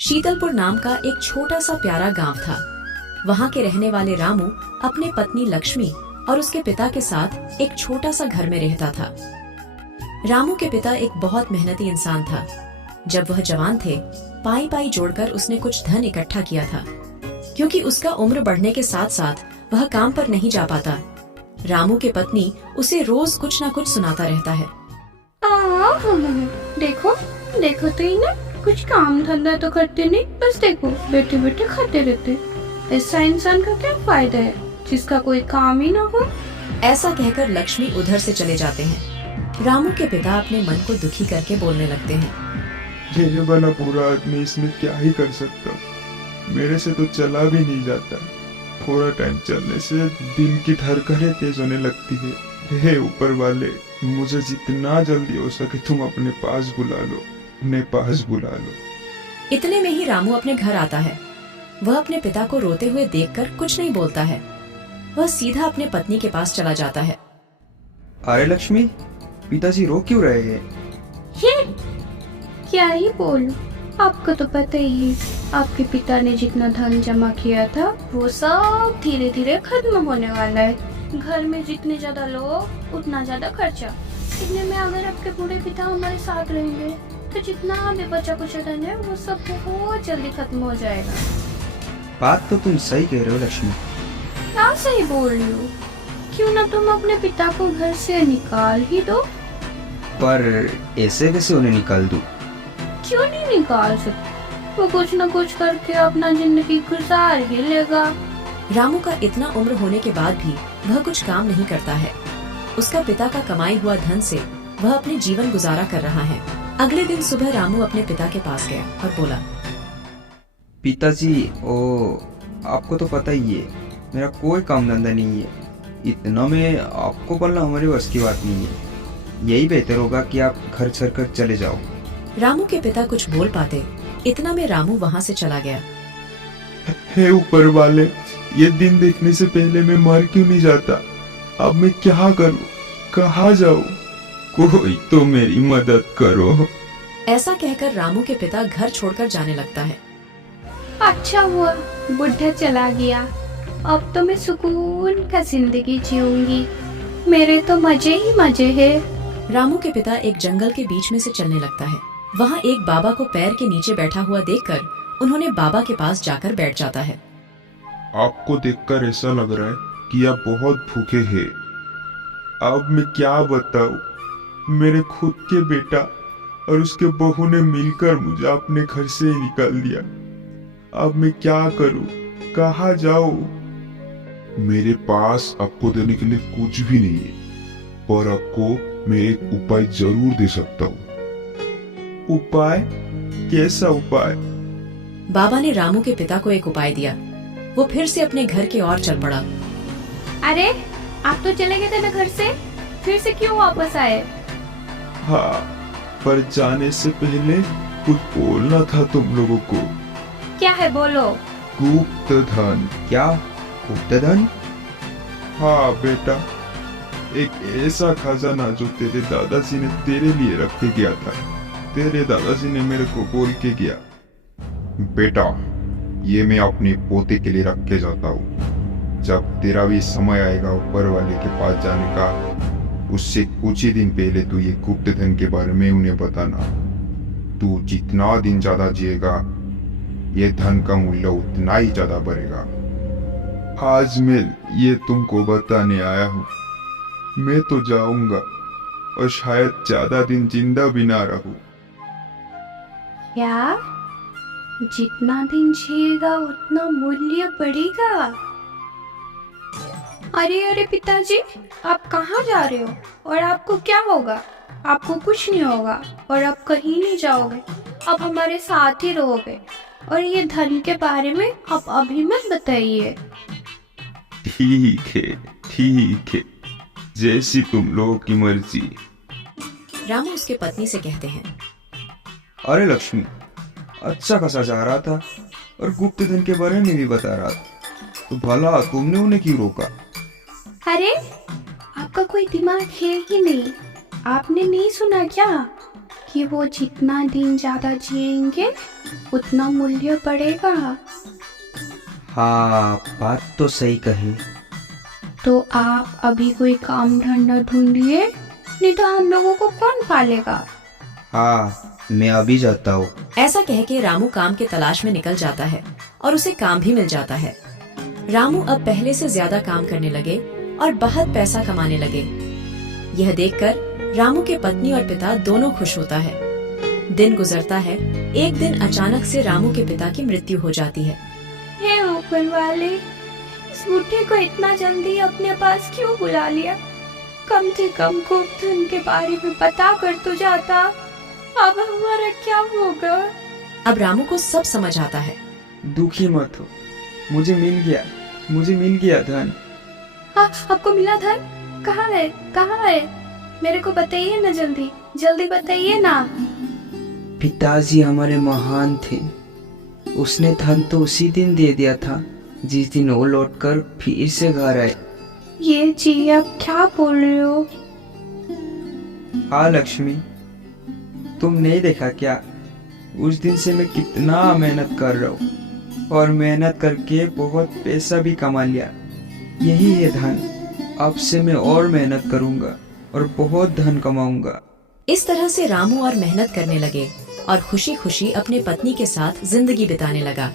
शीतलपुर नाम का एक छोटा सा प्यारा गांव था। वहां के रहने वाले रामू अपने पत्नी लक्ष्मी और उसके पिता के साथ एक छोटा सा घर में रहता था। रामू के पिता एक बहुत मेहनती इंसान था। जब वह जवान थे, पाई पाई जोड़कर उसने कुछ धन इकट्ठा किया था। क्योंकि उसका उम्र बढ़ने के साथ साथ वह काम पर नहीं जा पाता, रामू के पत्नी उसे रोज कुछ न कुछ सुनाता रहता है। देखो देखो तो ही ना, कुछ काम धंधा तो करते नहीं, बस देखो बैठे बैठे खाते रहते। ऐसा इंसान का क्या फायदा है जिसका कोई काम ही ना हो। ऐसा कहकर लक्ष्मी उधर से चले जाते हैं। रामू के पिता अपने मन को दुखी करके बोलने लगते हैं। ये बना पूरा आदमी, इसमें क्या ही कर सकता हूँ। मेरे से तो चला भी नहीं जाता। थोड़ा टाइम चलने से दिल की धड़कनें तेज होने लगती है। हे ऊपर वाले, मुझे जितना जल्दी हो सके तुम अपने पास बुला लो, अपने पास बुला लो। इतने में ही रामू अपने घर आता है। वह अपने पिता को रोते हुए देखकर कुछ नहीं बोलता है। वह सीधा अपने पत्नी के पास चला जाता है। अरे लक्ष्मी, पिताजी रो क्यों रहे हैं? ये क्या ही बोलूं, आपको तो पता ही है, आपके पिता ने जितना धन जमा किया था वो सब धीरे धीरे खत्म होने वाला है। घर में जितने ज्यादा लोग उतना ज्यादा खर्चा। इतने में अगर आपके बूढ़े पिता हमारे साथ रहेंगे तो जितना भी बचा कुछ धन है वो सब बहुत जल्दी खत्म हो जाएगा। बात तो तुम सही कह रहे हो लक्ष्मी। क्या सही बोल रही हो? क्यों ना तुम अपने पिता को घर से निकाल ही दो। पर ऐसे कैसे उन्हें निकाल दूं? क्यों नहीं निकाल सकते? वो कुछ न कुछ करके अपना जिंदगी गुजार ही लेगा। रामू का इतना उम्र होने के बाद भी वह कुछ काम नहीं करता है। उसका पिता का कमाई हुआ धन से वह अपने जीवन गुजारा कर रहा है। अगले दिन सुबह रामू अपने पिता के पास गया और बोला, पिताजी, आपको तो पता ही है मेरा कोई काम धंधा नहीं है। इतना में आपको बोलना हमारे बस की बात नहीं है। यही बेहतर होगा कि आप घर छोड़कर चले जाओ। रामू के पिता कुछ बोल पाते, इतना में रामू वहाँ से चला गया। हे ऊपर वाले, ये दिन देखने से पहले मैं मर क्यों नहीं जाता? अब मैं क्या करूं? कहाँ जाऊं? कोई तो मेरी मदद करो। ऐसा कहकर रामू के पिता घर छोड़कर जाने लगता है। अच्छा हुआ बुढ़ा चला गया, अब तो मैं सुकून का जिंदगी जीऊंगी। मेरे तो मजे ही मजे है। रामू के पिता एक जंगल के बीच में से चलने लगता है। वहाँ एक बाबा को पैर के नीचे बैठा हुआ देखकर उन्होंने बाबा के पास जाकर बैठ जाता है। आपको देखकर ऐसा लग रहा है कि आप बहुत भूखे हैं। अब मैं क्या बताऊं? मेरे खुद के बेटा और उसके बहू ने मिलकर मुझे अपने घर से ही निकाल दिया। अब मैं क्या करूं? कहाँ जाऊं? मेरे पास आपको देने के लिए कुछ भी नहीं है, पर आपको मैं एक उपाय जरूर दे सकता हूँ। उपाय? कैसा उपाय? बाबा ने रामू के पिता को एक उपाय दिया। वो फिर से अपने घर की ओर चल पड़ा। अरे आप तो चले गए थे ना घर से, फिर से क्यों वापस आए? हाँ, पर जाने से पहले कुछ बोलना था तुम लोगों को। क्या है, बोलो। गुप्त धन। क्या गुप्त धन? हाँ बेटा, एक ऐसा खजाना जो तेरे दादाजी ने तेरे लिए रख के गया था। तेरे दादाजी ने मेरे को बोल के गया, बेटा ये मैं अपने पोते के लिए रख के जाता हूँ। जब तेरा भी समय आएगा ऊपर वाले के पास जाने का, उससे कुछ ही दिन पहले तू ये गुप्त धन के बारे में उन्हें बताना। तू जितना दिन ज्यादा जिएगा, ये धन का मूल्य उतना ही ज्यादा बढ़ेगा। आज मैं ये तुमको बताने आया हूँ। मैं तो जाऊंगा और शायद ज्यादा दिन जिंदा भी ना रहूं। क्या? जितना दिन जिएगा उतना मूल्य बढ़ेगा? अरे अरे पिताजी, आप कहाँ जा रहे हो? और आपको क्या होगा? आपको कुछ नहीं होगा और आप कहीं नहीं जाओगे। आप हमारे साथ ही रहोगे। और ये धन के बारे में आप अभी मत बताइए। ठीक है, ठीक है, जैसी तुम लोगों की मर्जी। रामू उसके पत्नी से कहते हैं, अरे लक्ष्मी, अच्छा खासा जा रहा था और गुप्त धन के बारे में भी बता रहा था, तो भला तुमने उन्हें क्यों रोका? अरे आपका कोई दिमाग है ही नहीं। आपने नहीं सुना क्या कि वो जितना दिन ज्यादा जिएंगे उतना मूल्य बढ़ेगा। हाँ, बात तो सही कही। तो आप अभी कोई काम धंधा ढूंढिए, नहीं तो हम लोगों को कौन पालेगा। हाँ, मैं अभी जाता हूँ। ऐसा कह के रामू काम के तलाश में निकल जाता है और उसे काम भी मिल जाता है। रामू अब पहले से ज्यादा काम करने लगे और बहुत पैसा कमाने लगे। यह देखकर रामू के पत्नी और पिता दोनों खुश होता है। दिन गुजरता है। एक दिन अचानक से रामू के पिता की मृत्यु हो जाती है। हे ऊपर वाले, इस बुढ़े को इतना जल्दी अपने पास क्यों बुला लिया। कम से कम गोवर्धन के बारे में पता कर तो जाता। अब हमारा क्या होगा। अब रामू को सब समझ आता है। दुखी मत हो, मुझे मिल गया धन। हाँ, आपको मिला धन? कहाँ है, कहाँ है? मेरे को बताइए ना, जल्दी जल्दी बताइए ना। पिताजी हमारे महान थे। उसने धन तो उसी दिन दे दिया था जिस दिन वो लौटकर फिर से घर आए। ये जी आप क्या बोल रहे हो। हाँ लक्ष्मी, तुम नहीं देखा क्या? उस दिन से मैं कितना मेहनत कर रहा हूँ और मेहनत करके बहुत पैसा भी कमा लिया। यही है धन। अब से मैं और मेहनत करूँगा और बहुत धन कमाऊंगा। इस तरह से रामू और मेहनत करने लगे और खुशी खुशी अपने पत्नी के साथ जिंदगी बिताने लगा।